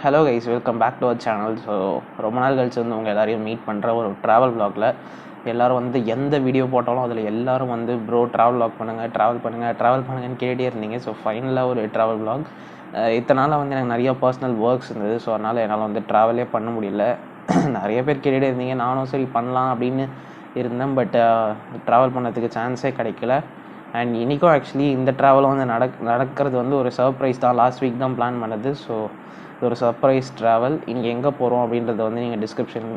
Hello guys, welcome back to our channel. So ரொம்ப நாள் கழிச்சு வந்து உங்கள் எல்லாரையும் மீட் பண்ணுற ஒரு ட்ராவல் வ்ளாகில் எல்லோரும் வந்து எந்த வீடியோ போட்டாலும் அதில் எல்லோரும் வந்து ப்ரோ ட்ராவல் வ்ளாக் பண்ணுங்கள், ட்ராவல் பண்ணுங்கன்னு கேட்டே இருந்தீங்க. ஸோ ஃபைனலாக ஒரு ட்ராவல் வ்ளாக். இத்தனை நாளாக வந்து எனக்கு நிறையா பர்சனல் ஒர்க்ஸ் இருந்தது. ஸோ அதனால் என்னால் வந்து ட்ராவலே பண்ண முடியல. நிறைய பேர் கேட்டுகிட்டே இருந்தீங்க, நானும் சரி பண்ணலாம் அப்படின்னு இருந்தேன். பட் ட்ராவல் பண்ணதுக்கு சான்ஸே கிடைக்கல. அண்ட் இன்றைக்கும் ஆக்சுவலி இந்த ட்ராவலும் வந்து நடக்கிறது வந்து ஒரு சர்ப்ரைஸ் தான். லாஸ்ட் வீக் தான் பிளான் பண்ணது. ஸோ இது ஒரு சர்ப்ரைஸ் ட்ராவல். இங்கே எங்கே போகிறோம் அப்படின்றத வந்து நீங்கள் டிஸ்கிரிப்ஷன்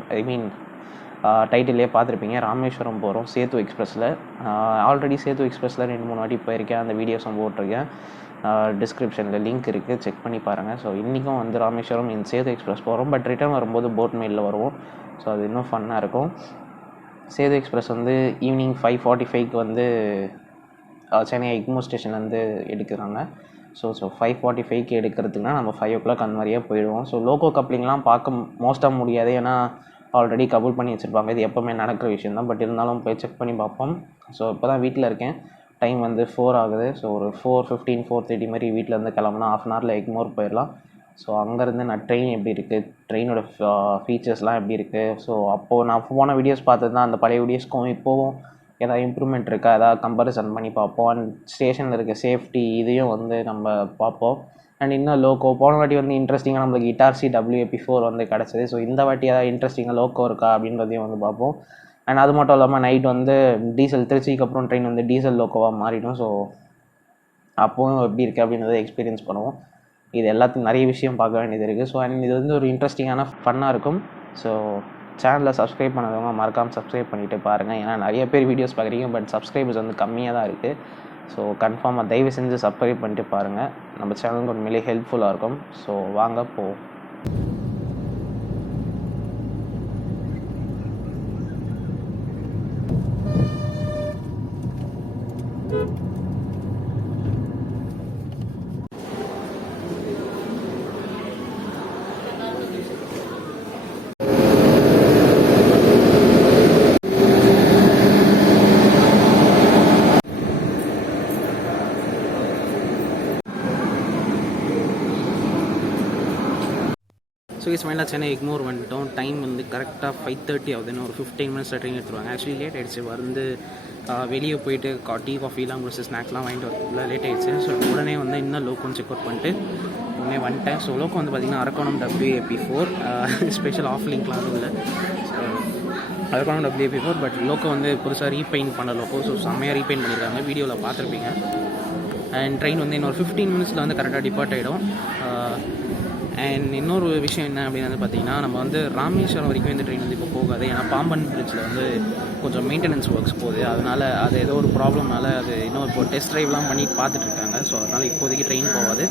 டைட்டிலே பார்த்துருப்பீங்க. ராமேஸ்வரம் போகிறோம் சேத்து எக்ஸ்பிரஸில். ஆல்ரெடி சேத்து எக்ஸ்பிரஸில் 2-3 வாட்டி போயிருக்கேன். அந்த வீடியோஸும் போட்டிருக்கேன். டிஸ்கிரிப்ஷனில் லிங்க் இருக்குது, செக் பண்ணி பாருங்கள். ஸோ இன்றைக்கும் வந்து ராமேஸ்வரம் சேத்து எக்ஸ்பிரஸ் போகிறோம். பட் ரிட்டர்ன் வரும்போது போட் மெயிலில் வருவோம். ஸோ அது இன்னும் ஃபன்னாக இருக்கும். சேது எக்ஸ்பிரஸ் வந்து ஈவினிங் 5:45க்கு வந்து சென்னை எக்மோர் ஸ்டேஷன் வந்து எடுக்கிறாங்க. ஸோ 5:45க்கு எடுக்கிறதுக்குனா நம்ம 5 o'clock அந்த மாதிரியே போயிடுவோம். ஸோ லோக்கோ கப்ளிங்லாம் பார்க்க மோஸ்ட்டாக முடியாது, ஏன்னா ஆல்ரெடி கபுள் பண்ணி வச்சுருப்பாங்க. இது எப்போவுமே நடக்கிற விஷயம் தான். பட் இருந்தாலும் போய் செக் பண்ணி பார்ப்போம். ஸோ இப்போ தான் வீட்டில் இருக்கேன். டைம் வந்து 4 ஆகுது. ஸோ ஒரு 4:15 4:30 மாதிரி வீட்டிலேருந்து கிளம்புனா ½ an hourல எக்மோர் போயிடலாம். ஸோ அங்கேருந்து நான் ட்ரெயின் எப்படி இருக்குது, ட்ரெயினோட ஃபீச்சர்ஸ்லாம் எப்படி இருக்குது, ஸோ அப்போது நான் போன வீடியோஸ் பார்த்தது தான். அந்த பழைய வீடியோஸ்க்கும் இப்போவும் ஏதாவது இம்ப்ரூவ்மெண்ட் இருக்கா, ஏதாவது கம்பேரிசன் பண்ணி பார்ப்போம். அண்ட் ஸ்டேஷனில் இருக்க சேஃப்டி இதையும் வந்து நம்ம பார்ப்போம். அண்ட் இன்னும் லோக்கோ போன வாட்டி வந்து இன்ட்ரெஸ்டிங்காக நம்மளுக்கு இட்டார்சி WAP4 வந்து கிடச்சிது. ஸோ இந்த வாட்டி ஏதாவது இன்ட்ரெஸ்டிங்காக லோக்கோ இருக்கா அப்படின்றதையும் வந்து பார்ப்போம். அண்ட் அது மட்டும் இல்லாமல் நைட் வந்து டீசல் திருச்சிக்கு அப்புறம் ட்ரெயின் வந்து டீசல் லோக்கோவாக மாறிடும். ஸோ அப்போவும் எப்படி இருக்குது அப்படின்றத எக்ஸ்பீரியன்ஸ் பண்ணுவோம். இது எல்லாத்தையும் நிறைய விஷயம் பார்க்க வேண்டியது இருக்குது. ஸோ அண்ட் இது வந்து ஒரு இன்ட்ரெஸ்டிங்கான ஃபன்னாக இருக்கும். ஸோ சேனலை சப்ஸ்கிரைப் பண்ணாதவங்க மறக்காமல் சப்ஸ்கிரைப் பண்ணிவிட்டு பாருங்கள். ஏன்னா நிறைய பேர் வீடியோஸ் பார்க்குறீங்க, பட் சப்ஸ்கிரைபர்ஸ் வந்து கம்மியாக தான் இருக்குது. ஸோ கன்ஃபார்மாக தயவு செஞ்சு சப்ஸ்கிரைப் பண்ணிட்டு பாருங்கள். நம்ம சேனலுக்கு உண்மையிலே ஹெல்ப்ஃபுல்லாக இருக்கும். ஸோ வாங்க போவோம். ஸோ ஸ்மைலாக சென்னை எக்மோர் வந்துட்டோம். டைம் வந்து கரெக்டாக 5:30 ஆகுது. இன்னும் ஒரு 15 minutes ட்ரெயின் எடுத்துருவாங்க. ஆக்சுவலி லேட் ஆகிடுச்சு. வந்து வெளியே போயிட்டு டீ காஃபிலாம் முடிச்சு ஸ்நாக்ஸ்லாம் வாங்கிட்டு வரதுக்குள்ள லேட் ஆகிடுச்சு. ஸோ உடனே வந்து இன்னும் லோக்கோன்னு செக் அவுட் பண்ணிட்டு உடனே வந்துட்டேன். ஸோ லோக்கோ வந்து பார்த்திங்கன்னா அரக்கோணம் WAP4 ஸ்பெஷல் ஆஃப் லிங்க்லாம் அதுவும் இல்லை. So Arakkonam WAP4 but loco வந்து புதுசாக ரீபெயிண்ட் பண்ண லோக்கோ. ஸோ செம்மையாக ரீபெயிண்ட் பண்ணியிருக்காங்க, வீடியோவில் பார்த்துருப்பீங்க. அண்ட் ட்ரெயின் வந்து இன்னொரு 15 minutesல வந்து கரெக்டாக டிபார்ட் ஆகிடும். அண்ட் இன்னொரு விஷயம் என்ன அப்படின்னு வந்து பார்த்திங்கன்னா, நம்ம வந்து ராமேஸ்வரம் வரைக்கும் இந்த ட்ரெயின் வந்து இப்போ போகாது. ஏன்னா பாம்பன் பிரிட்ஜில் வந்து கொஞ்சம் மெயின்டெனன்ஸ் ஒர்க்ஸ் போகுது. அதனால் அது ஏதோ ஒரு ப்ராப்ளம்னால அது இன்னும் இப்போ டெஸ்ட் ட்ரைவ்லாம் பண்ணி பார்த்துட்ருக்காங்க. ஸோ அதனால் இப்போதைக்கு ட்ரெயின் போகாது.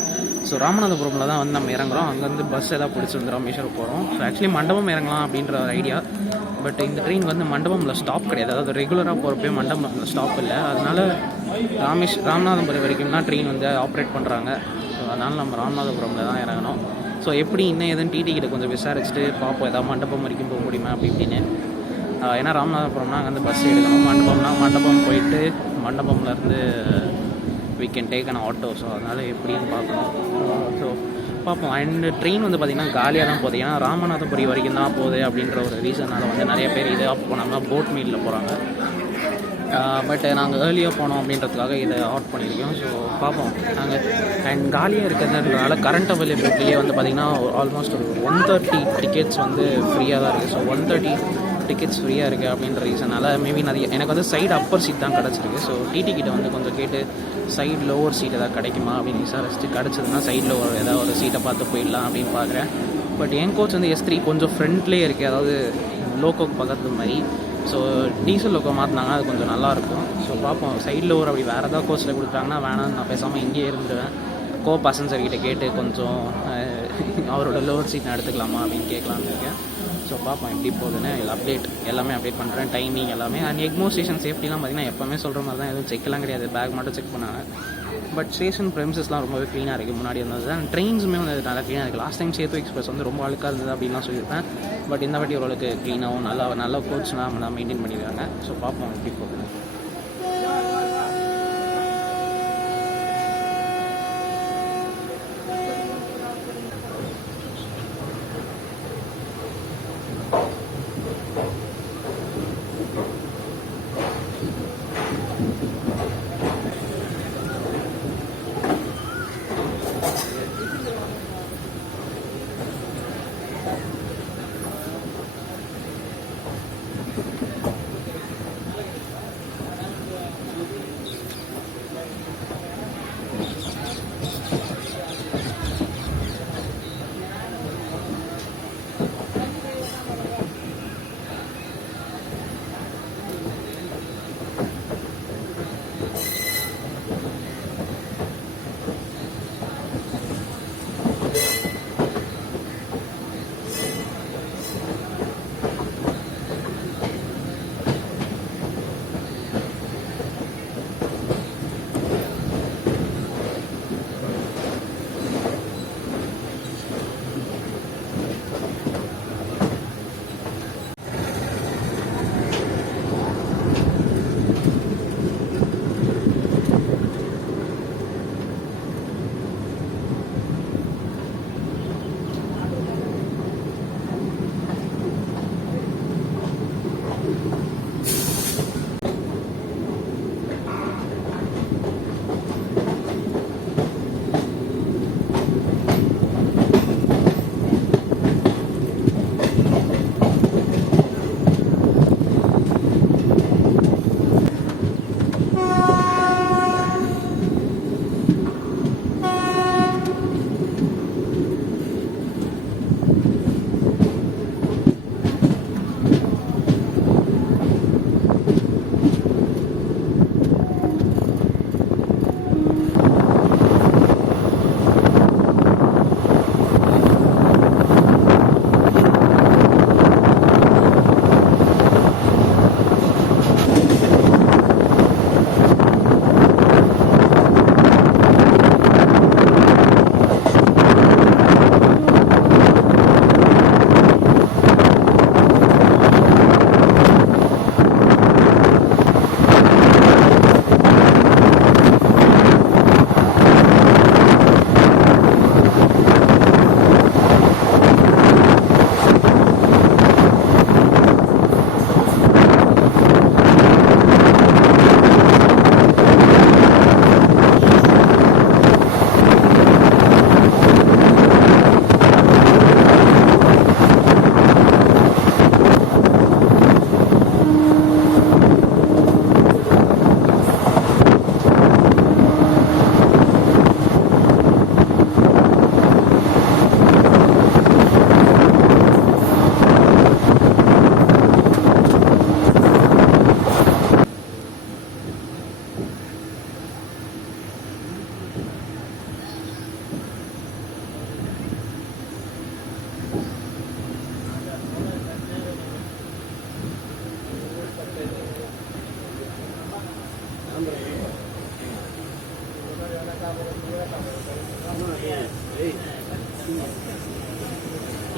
ஸோ ராமநாதபுரமில் தான் வந்து நம்ம இறங்குறோம். அங்கேருந்து பஸ் ஏதாவது பிடிச்சி வந்து ராமேஸ்வரம் போகிறோம். ஸோ ஆக்சுவலி மண்டபம் இறங்கலாம் அப்படின்ற ஒரு ஐடியா. பட் இந்த ட்ரெயின் வந்து மண்டபமில் ஸ்டாப் கிடையாது. அதாவது ரெகுலராக போகிறப்பே மண்டபமில் ஸ்டாப் இல்லை. அதனால் ராமநாதபுரம் வரைக்கும் தான் ட்ரெயின் வந்து ஆப்ரேட் பண்ணுறாங்க. ஸோ அதனால் நம்ம ராமநாதபுரமில் தான் இறங்கணும். ஸோ எப்படி இன்னும் எதுவும் டிடி கிட்ட கொஞ்சம் விசாரிச்சுட்டு பார்ப்போம், ஏதாவது மண்டபம் வரைக்கும் போக முடியுமா அப்படி இப்படின்னு. ஏன்னா ராமநாதபுரம்னா அங்கேருந்து பஸ் எடுக்கணும். மண்டபம் போயிட்டு மண்டபம்லேருந்து we can take an auto. So அதனால் எப்படின்னு பார்க்கணும். ஸோ பார்ப்போம். அண்ட் ட்ரெயின் வந்து பார்த்திங்கன்னா காலியாக தான் போகுது. ஏன்னா ராமநாதபுரம் வரைக்கும் தான் போகுது அப்படின்ற ஒரு ரீசனால் வந்து நிறைய பேர் இதை ஆஃப் பண்ணாமல் போட் மீலில் போகிறாங்க. பட் நாங்கள் ஏர்லியாக போனோம் அப்படின்றதுக்காக இதை ஆட் பண்ணியிருக்கோம். ஸோ பார்ப்போம் நாங்கள். அண்ட் காலியாக இருக்கிறதுனால கரண்ட் அவைலபிலிட்டியே வந்து பார்த்திங்கன்னா ஆல்மோஸ்ட் ஒரு 130 டிக்கெட்ஸ் வந்து ஃப்ரீயாக தான் இருக்குது. ஸோ 130 டிக்கெட்ஸ் ஃப்ரீயாக இருக்குது அப்படின்ற ரீசனால் மேபி நிறைய எனக்கு வந்து சைடு அப்பர் சீட் தான் கிடச்சிருக்கு. ஸோ டிடி கிட்ட வந்து கொஞ்சம் கேட்டு சைடு லோவர் சீட் எதாவது கிடைக்குமா அப்படின்னு விசாரிச்சுட்டு கிடச்சதுன்னா சைடில் ஏதாவது ஒரு சீட்டை பார்த்து போயிடலாம் அப்படின்னு பார்க்குறேன். பட் என் கோச் வந்து S3 கொஞ்சம் ஃப்ரண்ட்லேயே இருக்குது, அதாவது லோக்கோக்கு பக்கத்து மாதிரி. ஸோ டீசல் லோக்கோ மாற்றினாங்கன்னா அது கொஞ்சம் நல்லாயிருக்கும். ஸோ பார்ப்போம். சைடில் ஒரு அப்படி வேறு ஏதாவது கோச்சில் கொடுத்தாங்கன்னா வேணாம், நான் பேசாமல் இங்கேயே இருந்துருவேன். பேசஞ்சர்கிட்ட கேட்டு கொஞ்சம் அவரோட லோவர் சீட் நான் எடுத்துக்கலாமா அப்படின்னு கேட்கலான்னு இருக்கேன். ஸோ பார்ப்போம் எப்படி போகுதுன்னு. அப்டேட் எல்லாமே அப்டேட் பண்ணுறேன், டைமிங் எல்லாமே. அண்ட் எக்மோர் ஸ்டேஷன் சேஃப்டிலாம் பார்த்திங்கன்னா எப்போவுமே சொல்கிற மாதிரி தான், எதுவும் செக்லாம் கிடையாது. பேக் மட்டும் செக் பண்ணாங்க. பட் ஸ்டேஷன் ப்ரெமிசஸ்லாம் ரொம்பவே க்ளீனாக இருக்குது. முன்னாடி இருந்தது. அண்ட் ட்ரெயின்ஸுமே வந்து நல்லா க்ளீனாக இருக்குது. லாஸ்ட் டைம் சேத்து எக்ஸ்பிரஸ் வந்து ரொம்ப அழுக்காக இருந்தது அப்படின்லாம் சொல்லியிருப்பேன். பட் இந்த வாட்டி ஓரளவுக்கு க்ளீனாகவும் நல்ல கோச்லாம் மெயின்டைன் பண்ணியிருக்காங்க. ஸோ பார்ப்போம் எப்படி போகுது.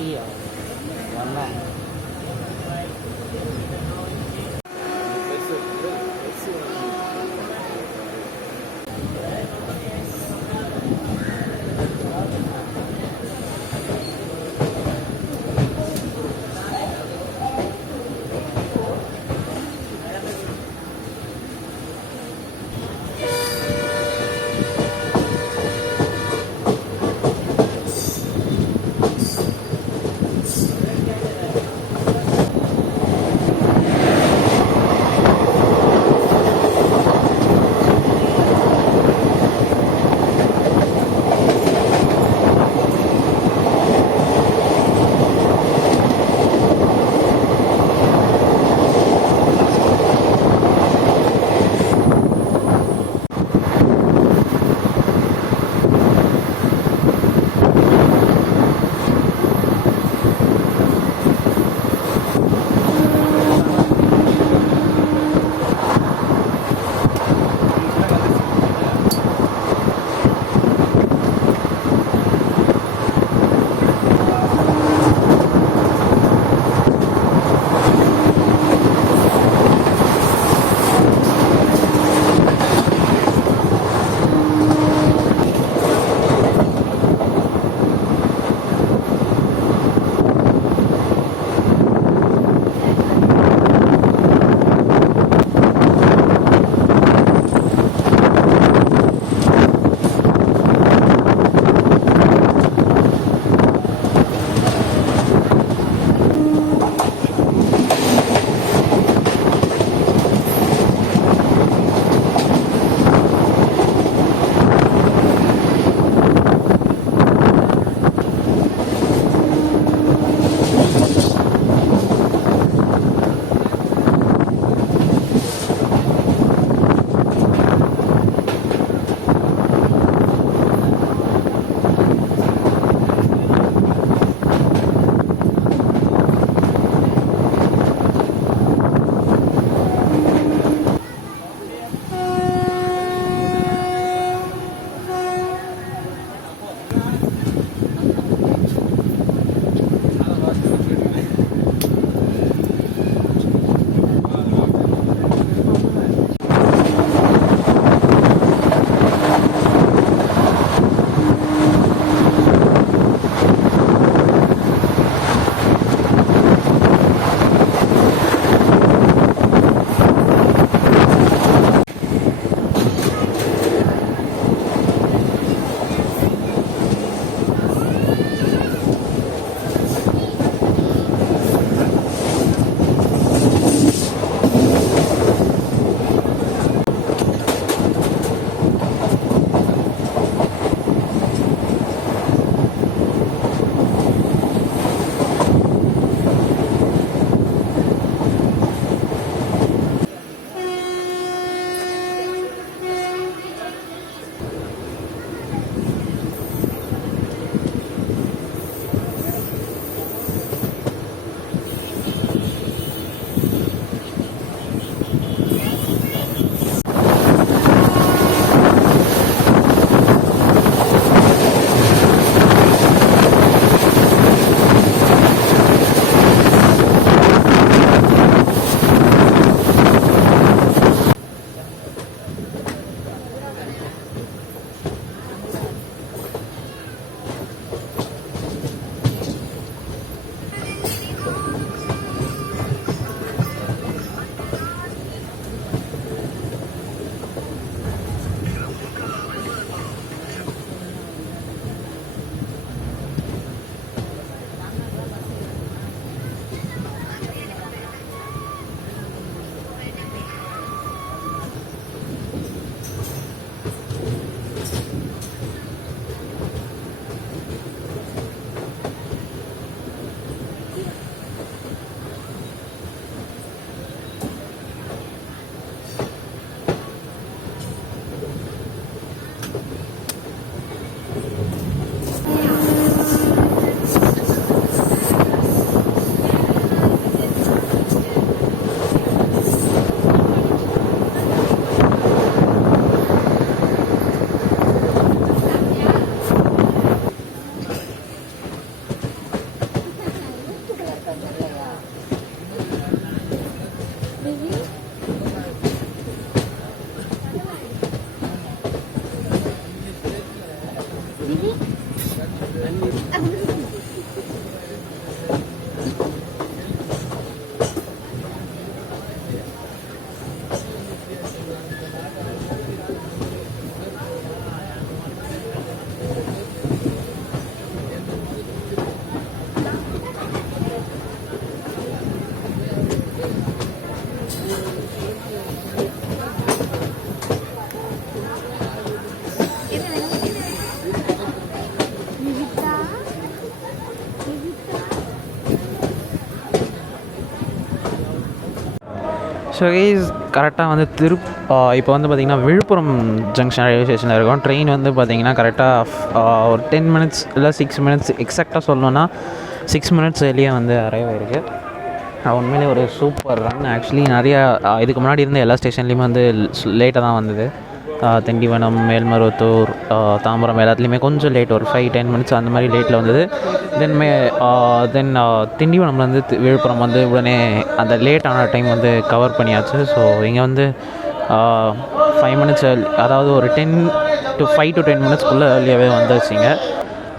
டீயா வரலாம். ஸோ கைஸ் கரெக்டாக வந்து இப்போ வந்து பார்த்திங்கன்னா விழுப்புரம் ஜங்ஷன் ரயில்வே ஸ்டேஷனில் இருக்கும். ட்ரெயின் வந்து பார்த்திங்கன்னா கரெக்டாக ஒரு 10 மினிட்ஸ் இல்லை 6 மினிட்ஸ் எக்ஸாக்டாக சொல்லணுன்னா 6 மினிட்ஸ் வெளியே வந்து அரைவ் ஆயிருக்கு. உண்மையிலே ஒரு சூப்பர் ரன். ஆக்சுவலி நிறையா இதுக்கு முன்னாடி இருந்த எல்லா ஸ்டேஷன்லேயுமே வந்து லேட்டாக தான் வந்தது. திண்டிவனம், மேல்மருவத்தூர், தாம்பரம் எல்லாத்துலேயுமே கொஞ்சம் லேட், ஒரு 5-10 மினிட்ஸ் அந்த மாதிரி லேட்டில் வந்தது. தென் திண்டிவனம்லேருந்து விழுப்புரம் வந்து உடனே அந்த லேட்டான டைம் வந்து கவர் பண்ணியாச்சு. ஸோ இங்கே வந்து 5 மினிட்ஸ் அதாவது ஒரு 5 to 10 மினிட்ஸ்க்குள்ளே ஏர்லியாகவே வந்துச்சுங்க.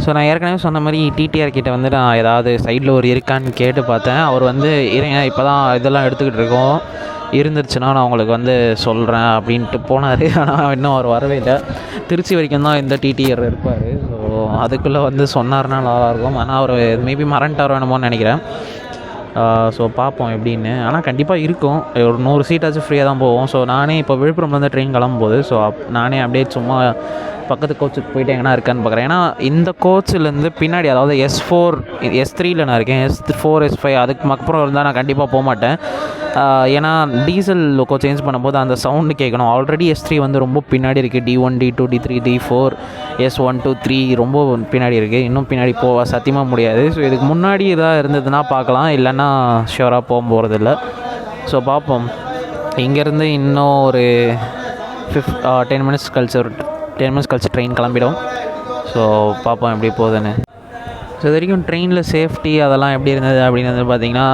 ஸோ நான் ஏற்கனவே சொன்ன மாதிரி டிடிஆர் கிட்டே வந்து நான் ஏதாவது சைடில் ஒரு இருக்கான்னு கேட்டு பார்த்தேன். அவர் வந்து இருங்க இப்போ தான் இதெல்லாம் எடுத்துக்கிட்டு இருக்கோம், இருந்துருச்சுன்னா நான் உங்களுக்கு வந்து சொல்கிறேன் அப்படின்ட்டு போனார். ஆனால் இன்னும் அவர் வரவே இல்லை. திருச்சி வரைக்கும் தான் இந்த டிடிஆர் இருப்பார். ஸோ அதுக்குள்ளே வந்து சொன்னார்னா நல்லாயிருக்கும். ஆனால் அவர் மேபி மறந்துட்டார் வேணுமோன்னு நினைக்கிறேன். ஸோ பார்ப்போம் எப்படின்னு. ஆனால் கண்டிப்பாக இருக்கும், ஒரு 100 சீட்டாச்சும் ஃப்ரீயாக தான் போவோம். ஸோ நானே இப்போ விழுப்புரம்லேருந்து ட்ரெயின் கிளம்பும்போது நானே அப்படியே சும்மா பக்கத்து கோச்சுக்கு போயிட்டு எங்கன்னா இருக்கான்னு பார்க்குறேன். ஏன்னா இந்த கோச்சிலேருந்து பின்னாடி, அதாவது S4 S3ல் நான் இருக்கேன், S4 S5 அதுக்கு அப்புறம் இருந்தால் நான் கண்டிப்பாக போக மாட்டேன். ஏன்னா டீசல் லோக்கோ சேஞ்ச் பண்ணும்போது அந்த சவுண்டு கேட்கணும். ஆல்ரெடி S3 வந்து ரொம்ப பின்னாடி இருக்குது. D1 D2 D3 D4 S1 2 3 ரொம்ப பின்னாடி இருக்குது. இன்னும் பின்னாடி போக சத்தியமாக முடியாது. ஸோ இதுக்கு முன்னாடி எதாவது இருந்ததுன்னா பார்க்கலாம், இல்லைன்னா ஷியோராக போக போகிறதில்ல. ஸோ பார்ப்போம். இங்கேருந்து இன்னும் ஒரு 10 மினிட்ஸ் கழிச்சு ட்ரெயின் கிளம்பிடும். ஸோ பார்ப்போம் எப்படி போகுதுன்னு. ஸோ இது வரைக்கும் ட்ரெயினில் சேஃப்டி அதெல்லாம் எப்படி இருந்தது அப்படின்னு வந்து பார்த்திங்கன்னா,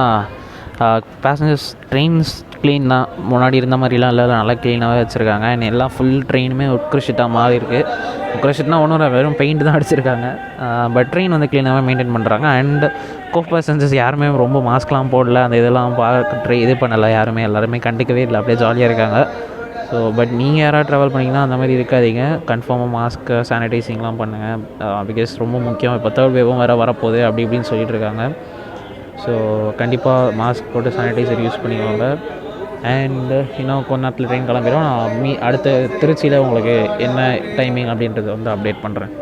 பேசஞ்சர்ஸ் ட்ரெயின்ஸ் க்ளீன் தான், முன்னாடி இருந்த மாதிரிலாம் இல்லை, நல்லா க்ளீனாகவே வச்சுருக்காங்க. எல்லாம் ஃபுல் ட்ரெயினுமே உட்கிருஷிட்டாக மாதிரி இருக்குது. உட்கிருஷிட்னா ஒன்றும் வெறும் பெயிண்ட் தான் அடிச்சிருக்காங்க. பட் ட்ரெயின் வந்து க்ளீனாகவே மெயின்டைன் பண்ணுறாங்க. அண்ட் கோ பேசஞ்சர்ஸ் யாருமே ரொம்ப மாஸ்க்லாம் போடல, அந்த இதெல்லாம் இது பண்ணலை யாருமே, எல்லாருமே கண்டுக்கவே இல்லை, அப்படியே ஜாலியாக இருக்காங்க. ஸோ பட் நீங்கள் யாராவது ட்ராவல் பண்ணிங்கன்னா அந்த மாதிரி இருக்காதீங்க, கன்ஃபார்மாக மாஸ்க்கு சானிடைசிங்லாம் பண்ணுங்கள். பிகாஸ் ரொம்ப முக்கியம். இப்போ 3rd வேவும் வேறு வரப்போகுது அப்படி இப்படின்னு சொல்லிட்டு இருக்காங்க. ஸோ கண்டிப்பாக மாஸ்க் போட்டு சானிடைசர் யூஸ் பண்ணிக்கோங்க. அண்ட் இன்னும் கொஞ்ச நேரத்தில் ட்ரெயின் கிளம்பிடும். நான் அடுத்த திருச்சியில் உங்களுக்கு என்ன டைமிங் அப்படின்றத வந்து அப்டேட் பண்ணுறேன்.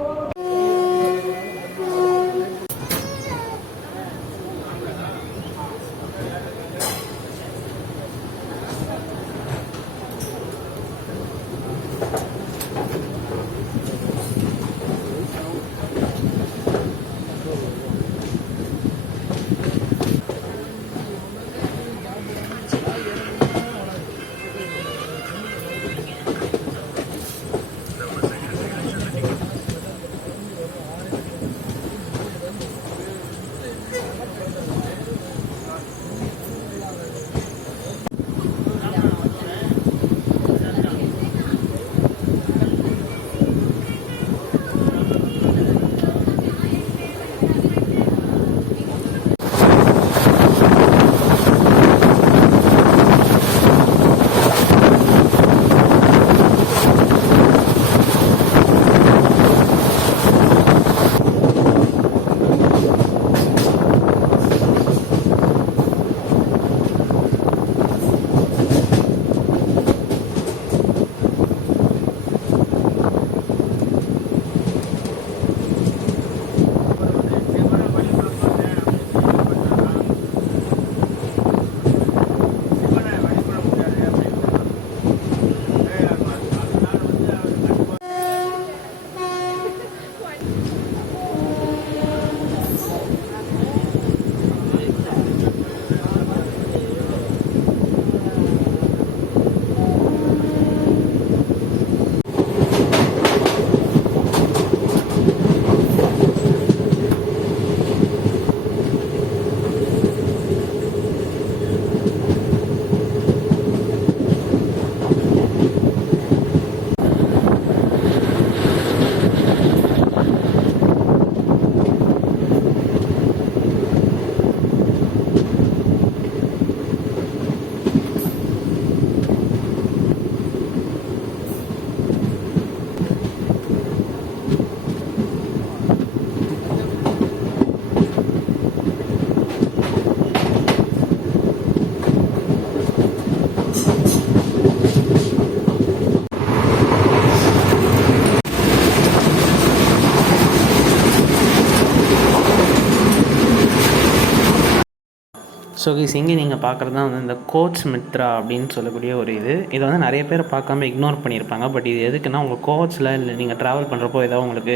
ஸோ இங்கே நீங்கள் பார்க்குறது தான் வந்து இந்த கோச் மித்ரா அப்படின்னு சொல்லக்கூடிய ஒரு இதை வந்து நிறைய பேர் பார்க்காம இக்னோர் பண்ணியிருப்பாங்க. பட் இது எதுக்குன்னா உங்கள் கோச்சில் இல்லை நீங்கள் ட்ராவல் பண்ணுறப்போ ஏதாவது உங்களுக்கு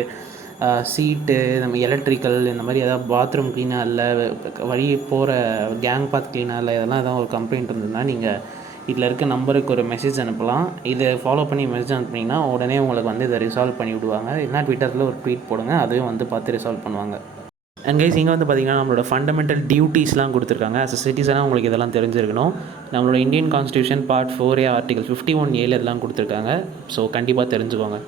சீட்டு நம்ம எலக்ட்ரிக்கல் இந்த மாதிரி ஏதாவது பாத்ரூம் க்ளீனாக இல்லை வழி போகிற கேங் பாத் க்ளீனாக இல்லை இதெல்லாம் ஏதாவது ஒரு கம்ப்ளைண்ட் இருந்ததுன்னா நீங்கள் இதில் இருக்க நம்பருக்கு ஒரு மெசேஜ் அனுப்பலாம். இதை ஃபாலோ பண்ணி மெசேஜ் அனுப்புனீங்கன்னா உடனே உங்களுக்கு வந்து இதை ரிசால்வ் பண்ணி விடுவாங்க. இல்லைனா ட்விட்டரில் ஒரு ட்வீட் போடுங்க, அதையும் வந்து பார்த்து ரிசால்வ் பண்ணுவாங்க. அண்ட் கைஸ் இங்கே வந்து பார்த்திங்கன்னா நம்மளோட ஃபண்டமெண்டல் டியூட்டிஸ்லாம் கொடுத்துருக்காங்க. ஆஸ் அ சிட்டிசனாக உங்களுக்கு இதெல்லாம் தெரிஞ்சிருக்கணும். நம்மளோட Indian constitution part 4A article 51A இதெல்லாம் கொடுத்துருக்காங்க. ஸோ கண்டிப்பாக தெரிஞ்சுக்கோங்க.